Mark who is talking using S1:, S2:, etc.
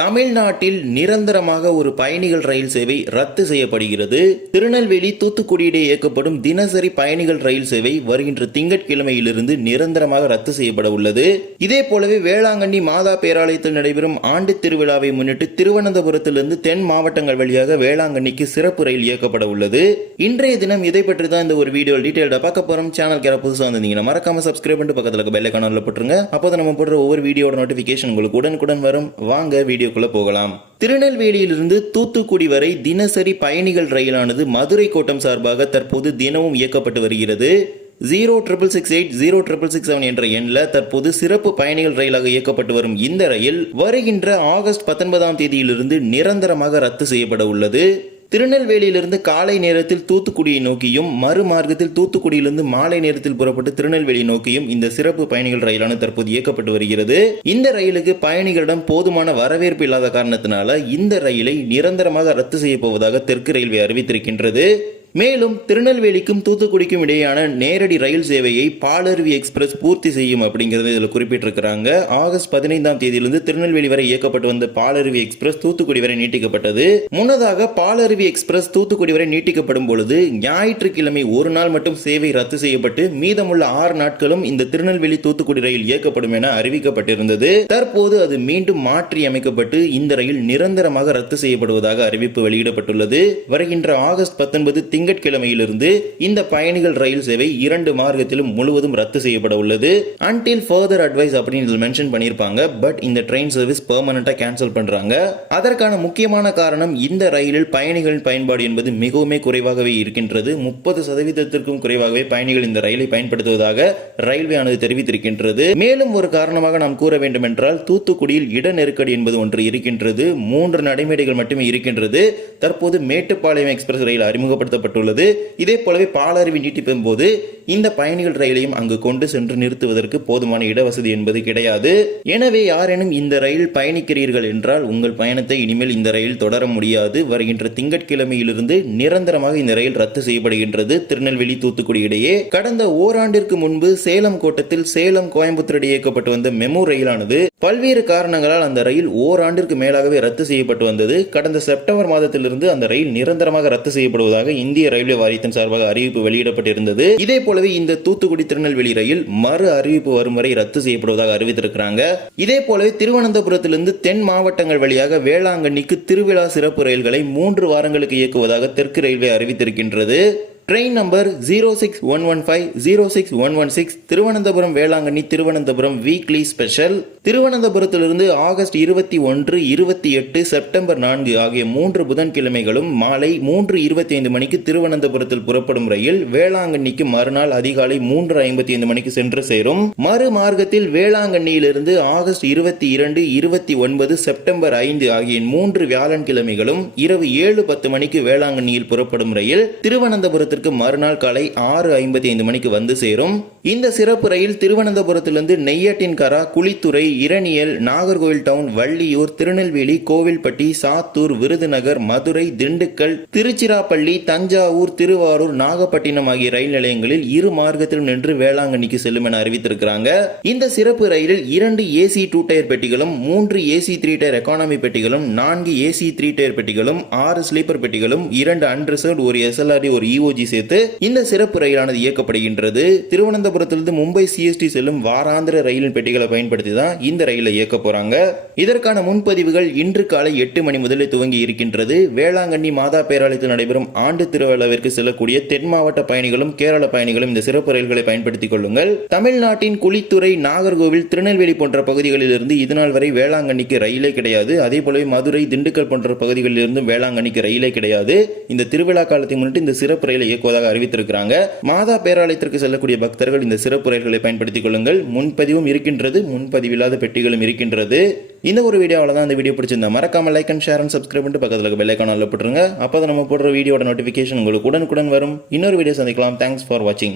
S1: தமிழ்நாட்டில் நிரந்தரமாக ஒரு பயணிகள் ரயில் சேவை ரத்து செய்யப்படுகிறது. திருநெல்வேலி தூத்துக்குடியிடையே இயக்கப்படும் தினசரி பயணிகள் ரயில் சேவை வருகின்ற திங்கட்கிழமையிலிருந்து நிரந்தரமாக ரத்து செய்யப்பட உள்ளது. இதே போலவே வேளாங்கண்ணி மாதா பேராலயத்தில் நடைபெறும் ஆண்டு திருவிழாவை முன்னிட்டு திருவனந்தபுரத்திலிருந்து தென் மாவட்டங்கள் வழியாக வேளாங்கண்ணிக்கு சிறப்பு ரயில் இயக்கப்பட உள்ளது. இன்றைய தினம் இதை பற்றி தான் இந்த ஒரு வீடியோ டீட்டெயில்டாக பார்க்க போறோம். சேனல் கேர புதுசாக வந்திருந்தீங்கன்னா மறக்காம சப்ஸ்கிரைப் பண்ணிட்டு பக்கத்தில் இருக்க போட்டுருங்க. அப்போ நம்ம போடுற ஒவ்வொரு வீடியோட நோட்டிஃபிகேஷன் உங்களுக்கு உடனுக்குடன் வரும். வாங்க வீடியோ வீடியோக்குள்ள போகலாம். திருநெல்வேலியிலிருந்து தூத்துக்குடி வரை தினசரி பயணிகள் ரயிலானது மதுரை கோட்டம் சார்பாக தற்போது தினமும் இயக்கப்பட்டு வருகிறது. Zero triple six eight zero triple six seven என்ற எண்ணில் தற்போது சிறப்பு பயணிகள் ரயிலாக இயக்கப்பட்டு வரும் இந்த ரயில் வருகின்ற ஆகஸ்ட் பத்தொன்பதாம் தேதியிலிருந்து நிரந்தரமாக ரத்து செய்யப்பட உள்ளது. திருநெல்வேலியிலிருந்து காலை நேரத்தில் தூத்துக்குடியை நோக்கியும் மறுமார்க்கத்தில் தூத்துக்குடியிலிருந்து மாலை நேரத்தில் புறப்பட்டு திருநெல்வேலி நோக்கியும் இந்த சிறப்பு பயணிகள் ரயிலானது தற்போது இயக்கப்பட்டு வருகிறது. இந்த ரயிலுக்கு பயணிகளிடம் போதுமான வரவேற்பு இல்லாத காரணத்தினால இந்த ரயிலை நிரந்தரமாக ரத்து செய்ய போவதாக தெற்கு ரயில்வே அறிவித்திருக்கின்றது. மேலும் திருநெல்வேலிக்கும் தூத்துக்குடிக்கும் இடையேயான நேரடி ரயில் சேவையை பாலருவி எக்ஸ்பிரஸ் பூர்த்தி செய்யும் அப்படிங்கறது இதில் குறிப்பிட்டிருக்கிறாங்க. ஆகஸ்ட் பதினைந்தாம் தேதியிலிருந்து திருநெல்வேலி வரை இயக்கப்பட்டு வந்த பாலருவி எக்ஸ்பிரஸ் தூத்துக்குடி வரை நீட்டிக்கப்பட்டது. முன்னதாக பாலருவி எக்ஸ்பிரஸ் தூத்துக்குடி வரை நீட்டிக்கப்படும் பொழுது ஞாயிற்றுக்கிழமை ஒரு நாள் மட்டும் சேவை ரத்து செய்யப்பட்டு மீதமுள்ள ஆறு நாட்களும் இந்த திருநெல்வேலி தூத்துக்குடி ரயில் இயக்கப்படும் என அறிவிக்கப்பட்டிருந்தது. தற்போது அது மீண்டும் மாற்றி அமைக்கப்பட்டு இந்த ரயில் நிரந்தரமாக ரத்து செய்யப்படுவதாக அறிவிப்பு வெளியிடப்பட்டுள்ளது. வருகின்ற ஆகஸ்ட் பத்தொன்பது திங்கட்கிழமையிலிருந்து இந்த பயணிகள் ரயில் சேவை இரண்டு மார்க்கத்திலும் முழுவதும் ரத்து செய்யப்பட உள்ளது. அன்டில் ஃபர்தர் அட்வைஸ் அப்படின்னு மென்ஷன் பண்ணியிருப்பாங்க. பட் இந்த ட்ரெயின் சர்வீஸ் பெர்மனண்டா கேன்சல் பண்றாங்க. அதற்கான முக்கியமான காரணம் இந்த ரயிலில் பயணிகளின் பயன்பாடு என்பது மிகவுமே குறைவாகவே இருக்கின்றது. முப்பது சதவீதத்திற்கும் குறைவாகவே பயணிகள் இந்த ரயிலை பயன்படுத்துவதாக ரயில்வே ஆனது தெரிவித்திருக்கின்றது. மேலும் ஒரு காரணமாக நாம் கூற வேண்டும் என்றால் தூத்துக்குடியில் இட நெருக்கடி என்பது ஒன்று இருக்கின்றது. மூன்று நடைமேடைகள் மட்டுமே இருக்கின்றது. தற்போது மேட்டுப்பாளையம் எக்ஸ்பிரஸ் ரயில் அறிமுகப்படுத்தப்பட்டுள்ளது இதே போலவே பாலருவி நீட்டிப்பின் போது இந்த பயணிகள் ரயிலையும் அங்கு கொண்டு சென்று நிறுத்துவதற்கு போதுமான இடவசதி என்பது கிடையாது. எனவே யாரேனும் இந்த ரயில் பயணிக்கிறீர்கள் என்றால் உங்கள் பயணத்தை இனிமேல் இந்த ரயில் தொடர முடியாது. வருகின்ற திங்கட்கிழமையிலிருந்து நிரந்தரமாக இந்த ரயில் ரத்து செய்யப்படுகின்றது. திருநெல்வேலி தூத்துக்குடி இடையே. கடந்த ஓராண்டிற்கு முன்பு சேலம் கோட்டத்தில் சேலம் கோயம்புத்தூர் இடையே இயக்கப்பட்டு வந்த மெமு ரயிலானது பல்வேறு காரணங்களால் அந்த ரயில் ஓராண்டிற்கு மேலாகவே ரத்து செய்யப்பட்டு வந்தது. கடந்த செப்டம்பர் மாதத்திலிருந்து அந்த ரயில் நிரந்தரமாக ரத்து செய்யப்படுவதாக இந்திய ரயில்வே வாரியத்தின் சார்பாக அறிவிப்பு வெளியிடப்பட்டிருந்தது. இதே போல போலவே இந்த தூத்துக்குடி திருநெல்வேலி ரயில் மறு அறிவிப்பு வரும் வரை ரத்து செய்யப்படுவதாக அறிவித்திருக்கிறாங்க. இதே போலவே திருவனந்தபுரத்திலிருந்து தென் மாவட்டங்கள் வழியாக வேளாங்கண்ணிக்கு திருவிழா சிறப்பு ரயில்களை மூன்று வாரங்களுக்கு இயக்குவதாக தெற்கு railway அறிவித்திருக்கின்றது. Train number zero six one one five zero six one one six Thiruvananthapuram Velankanni Thiruvananthapuram weekly special திருவனந்தபுரத்திலிருந்து August இருபத்தி ஒன்று இருபத்தி எட்டு செப்டம்பர் நான்கு ஆகிய மூன்று புதன்கிழமைகளும் மாலை மூன்று இருபத்தி ஐந்து மணிக்கு திருவனந்தபுரத்தில் புறப்படும் ரயில் வேளாங்கண்ணிக்கு மறுநாள் அதிகாலை மூன்று ஐம்பத்தி ஐந்து மணிக்கு சென்று சேரும். மறு மார்க்கத்தில் வேளாங்கண்ணியிலிருந்து ஆகஸ்ட் இருபத்தி இரண்டு இருபத்தி ஒன்பது செப்டம்பர் ஐந்து ஆகிய மூன்று வியாழன்கிழமைகளும் இரவு ஏழு பத்து மணிக்கு வேளாங்கண்ணியில் புறப்படும் ரயில் நிலையத்திற்கு மறுநாள் காலை ஆறு ஐம்பத்தி ஐந்து மணிக்கு வந்து சேரும். இந்த சிறப்பு ரயில் திருவனந்தபுரத்திலிருந்து நெய்யாட்டின்கரா குளித்துறை இரணியல் நாகர்கோவில் டவுன் வள்ளியூர் திருநெல்வேலி கோவில்பட்டி சாத்தூர் விருதுநகர் மதுரை திண்டுக்கல் திருச்சிராப்பள்ளி தஞ்சாவூர் திருவாரூர் நாகப்பட்டினம் ஆகிய ரயில் நிலையங்களில் இரு மார்க்கத்திலும் நின்று வேளாங்கண்ணிக்கு செல்லும் என அறிவித்திருக்கிறாங்க. இந்த சிறப்பு ரயிலில் இரண்டு ஏசி டூ டயர் பெட்டிகளும் மூன்று ஏசி த்ரீ டயர் எக்கானமி பெட்டிகளும் நான்கு ஏசி த்ரீ டயர் பெட்டிகளும் ஆறு ஸ்லீப்பர் பெட்டிகளும் இரண்டு அன்ரிசர்வ் ஒரு எஸ்எல்ஆர்டி ஒரு இஓஜி சேர்த்து இந்த சிறப்பு ரயிலானது இயக்கப்படுகின்றது. திருவனந்தபுரத்திலிருந்து மும்பை சிஎஸ்டி செல்லும் வாராந்திர ரயிலின் பெட்டிகளை பயன்படுத்தி தான் இந்த ரயிலை இயக்க போறாங்க. இதற்கான முன்பதிவுகள் இன்று காலை எட்டு மணி முதலே துவங்கி இருக்கின்றது. வேளாங்கண்ணி மாதா பேராலயத்தில் நடைபெறும் ஆண்டு திருவிழாவிற்கு செல்லக்கூடிய தென் மாவட்ட பயணிகளும் கேரள பயணிகளும் இந்த சிறப்பு ரயில்களை பயன்படுத்திக் கொள்ளுங்கள். தமிழ்நாட்டின் குளித்துறை நாகர்கோவில் திருநெல்வேலி போன்ற பகுதிகளில் இருந்து இதுநாள் வரை வேளாங்கண்ணிக்கு ரயிலே கிடையாது. அதே போலவே மதுரை திண்டுக்கல் போன்ற பகுதிகளில் இருந்தும் வேளாங்கண்ணிக்கு ரயிலே கிடையாது. இந்த திருவிழா காலத்தை முன்னிட்டு இந்த சிறப்பு ரயிலை இயக்குவதாக அறிவித்திருக்கிறாங்க. மாதா பேராலயத்திற்கு செல்லக்கூடிய பக்தர்கள் இந்த சிறப்பு ரயில்களை பயன்படுத்திக் கொள்ளுங்கள். முன்பதிவும் இருக்கின்றது முன்பதிவில்லாத பெட்டிகளும் இருக்கின்றது. இந்த ஒரு வீடியோவில் தான் இந்த வீடியோ பிடிச்சிருந்தா மறக்காம like and share and subscribe பண்ணிட்டு பக்கத்தில் பெல் ஐக்கான போட்டுருங்க அப்போ நம்ம போடுற வீடியோட நோட்டிஃபிகேஷன் உங்களுக்கு உடனுக்குடன் வரும். இன்னொரு வீடியோ சந்திக்கலாம். தேங்க்ஸ் ஃபார் வாட்சிங்